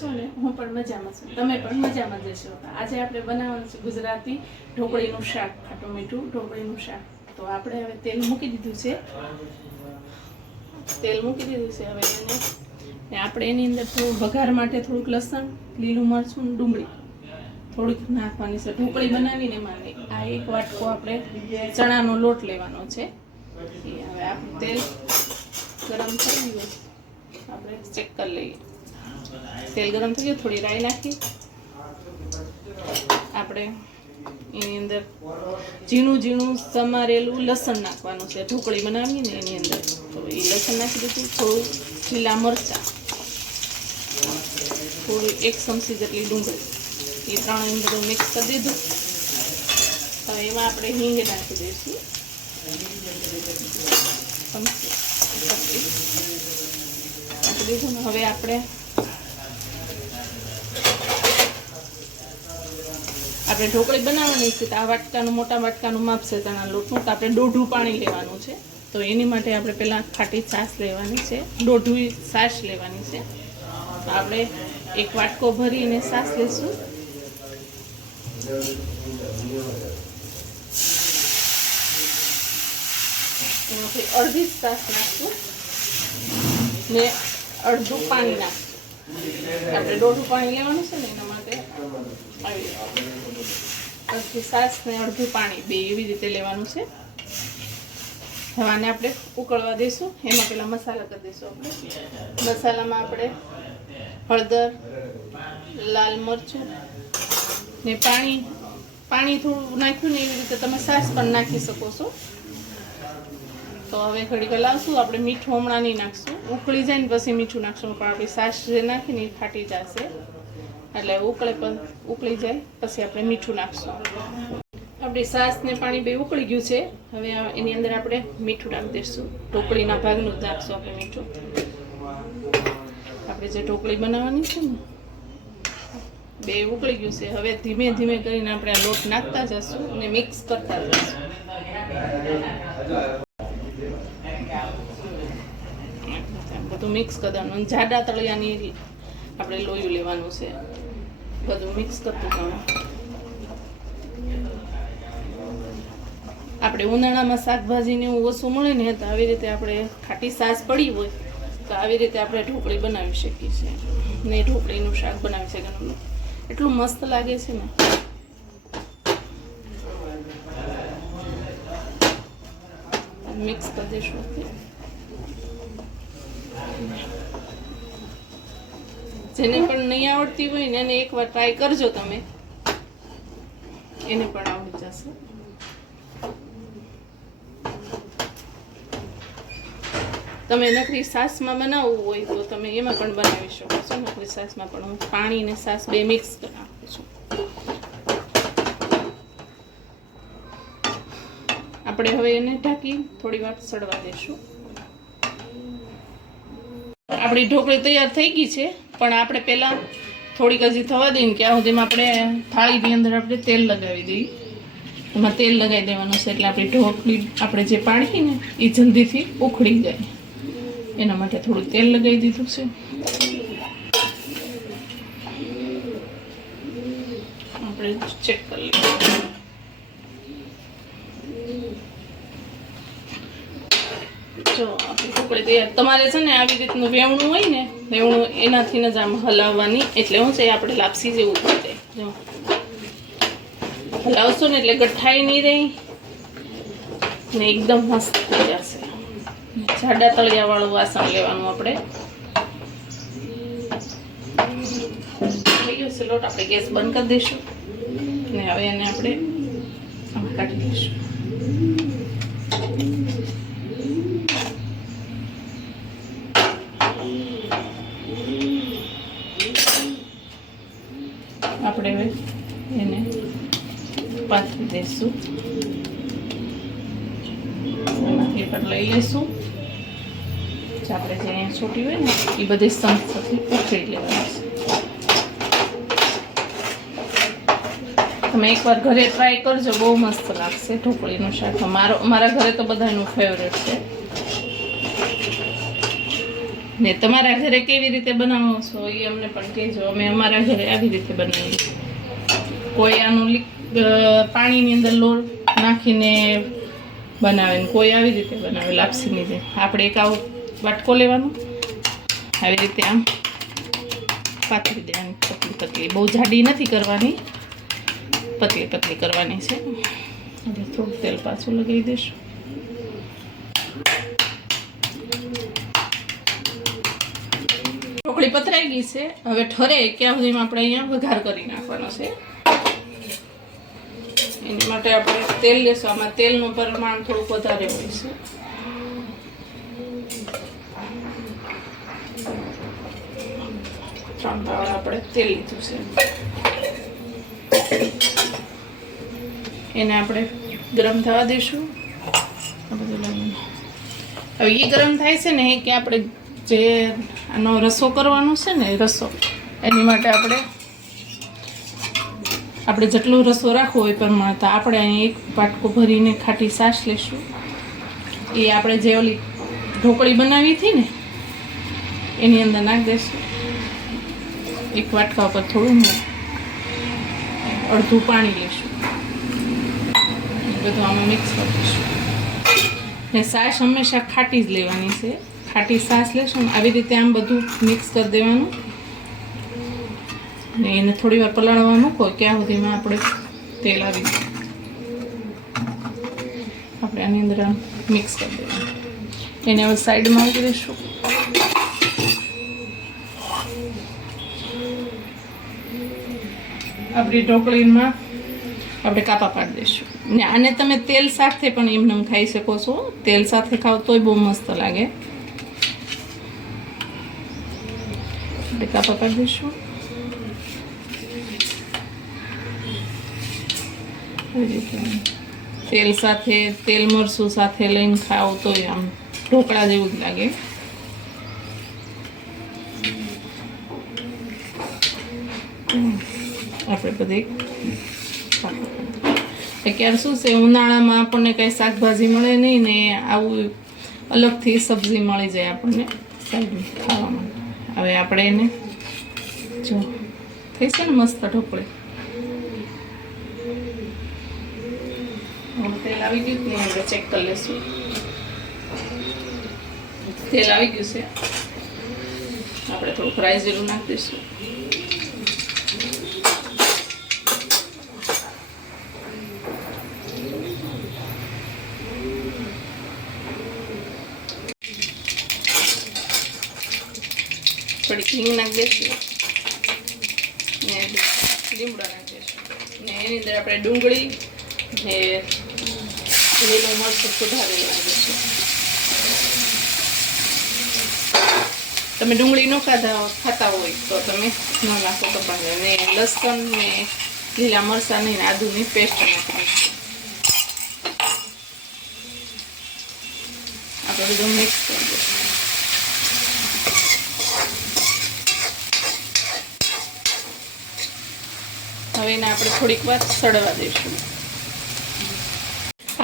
છો ને? હું પણ મજામાં છું, તમે પણ મજામાં જશો. આજે આપણે બનાવવાનું છે ગુજરાતી ઢોકળીનું શાક, ખાટું મીઠું ઢોકળીનું શાક. તો આપણે હવે તેલ મૂકી દીધું છે. હવે આપણે એની અંદર થોડું વઘાર માટે થોડુંક લસણ, લીલું મરચું, ડુંગળી થોડીક નાખવાની છે. ઢોકળી બનાવીને એમાં આ એક વાટકો આપણે ચણાનો લોટ લેવાનો છે. હવે આપણું તેલ ગરમ થઈ ગયું, આપણે ચેક કરી લઈએ. તેલ ગરમ થઈ ગયું, થોડી રાઈ નાખી. આપણે એની અંદર ઝીણું ઝીણું સમારેલું લસણ નાખવાનું છે. ઢોકળી બનાવીને એની અંદર તો એ લસણ નાખી દીધું. થોડું લીલા મરચાં, થોડી 1 ચમચી જેટલી ડુંગળી, એ ત્રણ બધું મિક્સ કરી દીધું. હવે એમાં આપણે હિંગ નાખી દઈશું. હવે આપણે ઢોકળી બનાવવાની છે. તો આ વાટકાનું, મોટા વાટકાનું માપ છે ચણા લોટનું. તો આપણે દોઢું પાણી લેવાનું છે. તો એની માટે આપણે પહેલાં ખાટી છાશ લેવાની છે, દોઢું છાશ લેવાની છે. તો આપણે એક વાટકો ભરીને છાશ લઈશું. એમાંથી અડધી છાશ નાખશું ને અડધું પાણી નાખશું. આપણે દોઢું પાણી લેવાનું છે ને એના માટે અડધી છાશ ને અડધું પાણી બે એવી રીતે લેવાનું છે. હવે આને આપણે ઉકળવા દઈશું. એમાં પેલા મસાલા કરી દઈશું. આપણે મસાલામાં આપણે હળદર, લાલ મરચું ને પાણી થોડું નાખ્યું ને એવી રીતે તમે છાશ પણ નાખી શકો છો. તો હવે ઘડીક હલાવશું. આપણે મીઠું હમણાં નહીં નાખશું, ઉકળી જાય ને પછી મીઠું નાખશું. પણ આપણી છાશ જે નાખીને એ ફાટી જશે, એટલે ઉકળી જાય પછી આપણે મીઠું નાખશું. આપણી છાશ ને પાણી બે ઉકળી ગયું છે. હવે એની અંદર આપણે મીઠું નાખી દઈશું. ઢોકળીના ભાગનું જ નાખશું આપણે મીઠું. આપણે જે ઢોકળી બનાવવાની છે ને બે ઉકળી ગયું છે. હવે ધીમે ધીમે કરીને આપણે આ લોટ નાખતા જશું અને મિક્સ કરતા જશું. બધું મિક્સ કરવાનું. જાડા તળિયાની આપણે લોયું લેવાનું છે. બધું મિક્સ કરતું જવાનું. આપણે ઉનાળામાં શાકભાજીને એવું ઓછું મળે ને, તો આવી રીતે આપણે ખાટી છાશ પડી હોય તો આવી રીતે આપણે ઢોકળી બનાવી શકીએ છીએ ને ઢોકળીનું શાક બનાવી શકીએ. એટલું મસ્ત લાગે છે ને. મિક્સ કરી દઈશું. જેને પણ નહીં આવડતી હોય ને એને એકવાર ટ્રાય કરજો તમે, એને પણ આવડી જશે. તમે નકરી છાશમાં બનાવવું હોય તો તમે એમાં પણ બનાવી શકો છો. નકરી છાશમાં પણ હું પાણી ને છાશ બે મિક્સ કરી નાખું છું. આપણે હવે એને ઢાંકી થોડી વાર સડવા દઈશું. આપણી ઢોકળી તૈયાર થઈ ગઈ છે, પણ આપણે પહેલાં થોડીક હજી થવા દઈએ કે આ સુધીમાં આપણે થાળીની અંદર આપણે તેલ લગાવી દઈએ. એમાં તેલ લગાવી દેવાનું છે એટલે આપણી ઢોકળી આપણે જે પાણી ને એ જલ્દીથી ઉખડી જાય. એના માટે થોડું તેલ લગાવી દીધું છે. આપણે ચેક કરી લઈએ. જો આપણી ઢોકળી તૈયાર. તમારે છે ને આવી રીતનું વેવણું હોય ને, વેવણું એનાથી જ આમ હલાવવાની, એટલે શું છે આપણે લાપસી જેવું થઈ જાય. જો હલાવશો ને એટલે ગઠ્ઠાઈ નહીં રહી ને એકદમ મસ્ત થઈ જશે. જાડા તળિયાવાળું વાસણ લેવાનું. આપણે થઈ ગયો છે લોટ. આપણે ગેસ બંધ કરી દઈશું ને હવે એને આપણે આમાં કાઢી દઈશું. આપણે હવે એને પાથરી દઈશું. પેપર લઈ લઈશું. આપણે જે અહીંયા છોટી હોય ને એ બધી સંસ્થાથી ઉખેડી લેવાની છે. તમે એકવાર ઘરે ટ્રાય કરજો, બહુ મસ્ત લાગશે ઢોકળીનું શાક. મારા ઘરે તો બધાનું ફેવરેટ છે. ને તમારા ઘરે કેવી રીતે બનાવો છો એ અમને પણ કહેજો. અમે અમારા ઘરે આવી રીતે બનાવીએ છીએ. કોઈ આનું પાણીની અંદર લોટ નાખીને બનાવે ને કોઈ આવી રીતે બનાવે લાપસીની જેમ. આપણે એક આવો વાટકો લેવાનો, આવી રીતે આમ પાથરી દેવાની, પતલી પતલી. બહુ જાડી નથી કરવાની, પતલી પતલી કરવાની છે. એટલે થોડું તેલ પાછું લગાવી દઈશું. ઢોકળી પથરાઈ ગઈ છે. હવે ઠરે ક્યાં સુધીમાં આપણે અહીંયા વઘાર કરી નાખવાનો છે. એની માટે આપણે તેલ લેશું. આમાં તેલનું પ્રમાણ થોડુંક વધારે હોય છે. ત્રણ પાવડા આપણે તેલ લીધું છે. એને આપણે ગરમ થવા દઈશું. હવે એ ગરમ થાય છે ને કે આપણે જે આનો રસો કરવાનો છે ને, રસો એની માટે આપણે જેટલો રસો રાખવો હોય પ્રમાણે તો આપણે અહીં એક વાટકો ભરીને ખાટી છાશ લેશું. એ આપણે જે ઓલી ઢોકળી બનાવી હતી ને એની અંદર નાખી દઈશું. એક વાટકા ઉપર થોડું અડધું પાણી લેશું. બધું આમાં મિક્સ કરી દઈશું. ને છાશ હંમેશા ખાટી જ લેવાની છે. ખાટી છાશ લેશું આવી રીતે આમ બધું મિક્સ કરી દેવાનું. ને એને થોડી વાર પલાળવા મૂકો ક્યાં સુધીમાં આપણે તેલ આવી જાય. આપણે આની અંદર આમ મિક્સ કરી દેવાનું. એને હવે સાઈડમાં મૂકી દઈશું. આપણી ઢોકળીમાં આપણે કાપા પાડી દઈશું. ને આને તમે તેલ સાથે પણ એમને ખાઈ શકો છો. તેલ સાથે ખાવ તોય બહુ મસ્ત લાગે. આપણે કાપા પાડી દઈશું. તેલ સાથે, તેલ મરચું સાથે લઈને ખાવ તો આમ ઢોકળા જેવું જ લાગે. આપણે બધી અત્યારે શું છે, ઉનાળામાં આપણને કંઈ શાકભાજી મળે નહીં ને આવું અલગથી સબ્જી મળી જાય આપણને ખાવા માટે. હવે આપણે એને જો થઈ છે ને મસ્ત ઢોકળી. તેલ આવી ગયું ને આપણે ચેક કરી લઈશું. તેલ આવી ગયું છે. આપણે થોડુંક રાઈ જીરું નાખી દઈશું. થોડી ઘી નાખી દઈશું ને લીમડો નાખી દઈશું. ને એની અંદર આપણે ડુંગળી ને લીલું મરચું સુધારેલું નાખી દઈશું. તમે ડુંગળી ન ખાતા હોય તો તમે ન નાખો તો પણ. ને લસણ ને લીલા મરચાં ને આદુની પેસ્ટ નાખી દઈશું. આપણે બધું મિક્સ કરી દઈશું. હવે એને આપણે થોડીક વાર સડવા દઈશું.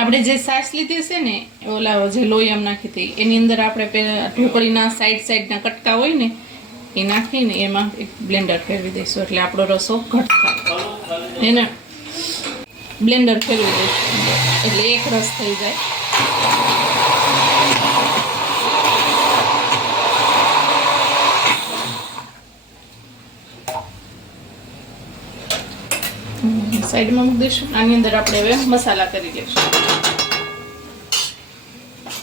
આપણે જે છાશ લીધી છે ને ઓલા જે લોહી આમ નાખી હતી એની અંદર આપણે ઢોકળીના સાઈડના કટકા હોય ને એ નાખીને એમાં એક બ્લેન્ડર ફેરવી દઈશું. એટલે આપણો રસો ઘટ થાય. એને બ્લેન્ડર ફેરવી દઈશું એટલે એક રસ થઈ જાય. સાઈડમાં મૂકી દઈશું. આની અંદર આપણે હવે મસાલા કરી લઈશું.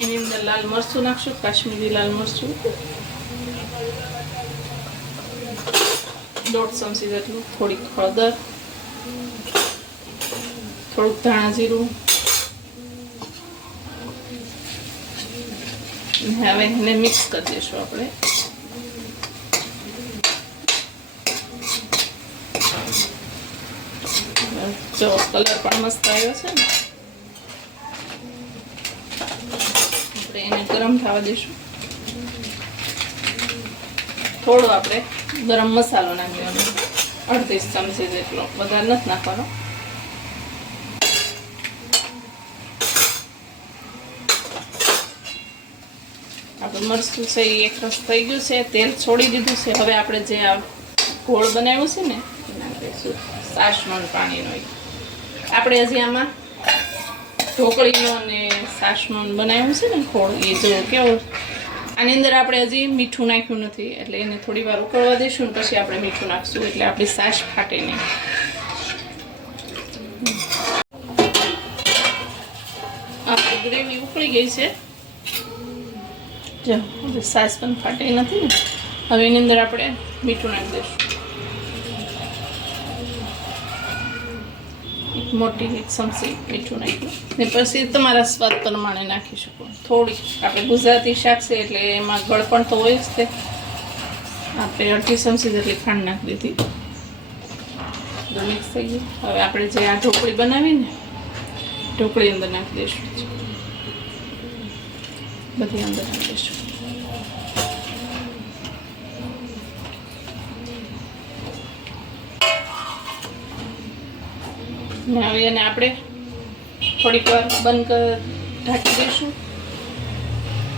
એની અંદર લાલ મરચું નાખશું, કાશ્મીરી લાલ મરચું 1.5 ચમચી જેટલું, થોડીક હળદર, થોડુંક ધાણા જીરું. હવે એને મિક્સ કરી દઈશું આપણે. જો કલર પણ મસ્ત આવ્યો છે ને. આપણે એને ગરમ થવા દઈશું. થોડો આપણે ગરમ મસાલો નાખી દેવાનો 38 ચમચી જેટલો, વધારે નથી નાખવાનો. આપણું મરચું છે એ એકરસ થઈ ગયું છે, તેલ છોડી દીધું છે. હવે આપણે જે આ ગોળ બનાવ્યો છે ને એ નાખીશું, છાશનો અને પાણીનો. આપણે હજી આમાં ઢોકળીનો અને છાશનો બનાવ્યું છે ને ગોળ, એ જો કેવો. આની અંદર આપણે હજી મીઠું નાખ્યું નથી, એટલે એને થોડી વાર ઉકળવા દઈશું ને પછી આપણે મીઠું નાખશું, એટલે આપણી છાશ ફાટે નહીં. આપણી ગ્રેવી ઉકળી ગઈ છે, જો છાશ પણ ફાટે નથી ને. હવે એની અંદર આપણે મીઠું નાખી દઈશું, એક મોટી એક ચમચી મીઠું નાખ્યું ને પછી તમારા સ્વાદ પ્રમાણે નાખી શકો. થોડી આપણે ગુજરાતી શાક છે એટલે એમાં ગળપણ તો હોય જ તે. આપણે અડધી ચમચી જેટલી ખાંડ નાખી દીધી, મિક્સ થઈ ગયું. હવે આપણે જે આ ઢોકળી બનાવીને ઢોકળી અંદર નાખી દઈશું, બધી અંદર નાખી દઈશું. હવે એને આપણે થોડીક વાર બંધ ઢાંકી દઈશું,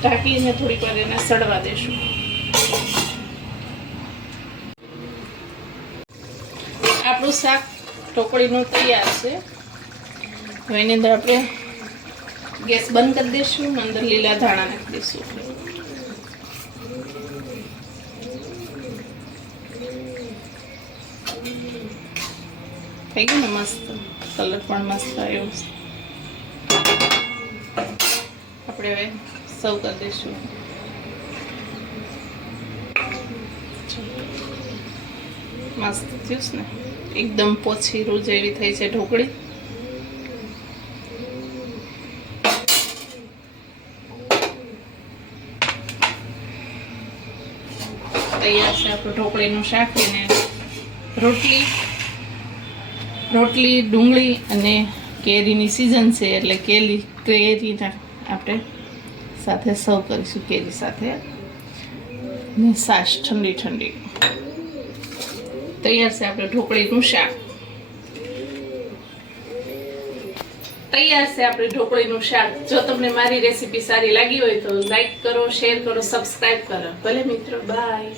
ઢાંકીને થોડીક વાર એને સડવા દઈશું. આપણું શાક ઢોકળીનું તૈયાર છે. હવે એની અંદર આપણે ગેસ બંધ કરી દઈશું, અંદર લીલા ધાણા નાખી દઈશું. થઈ ગયું ને મસ્ત, કલર પણ મસ્ત આવ્યો. આપણે હવે સર્વ કરી દઈશું. મસ્ત થયું ને, એકદમ પોછી રૂ જેવી થઈ છે ઢોકળી. તૈયાર છે આપણું ઢોકળીનું શાક. અને રોટલી ડુંગળી અને કેરીની સિઝન છે એટલે કેરીના આપણે સાથે સર્વ કરીશું, કેરી સાથે ને છાશ ઠંડી ઠંડી. તૈયાર છે આપણે ઢોકળીનું શાક. તૈયાર છે આપણે ઢોકળીનું શાક. જો તમને મારી રેસીપી સારી લાગી હોય તો લાઈક કરો, શેર કરો, સબસ્ક્રાઈબ કરો. ભલે મિત્રો, બાય.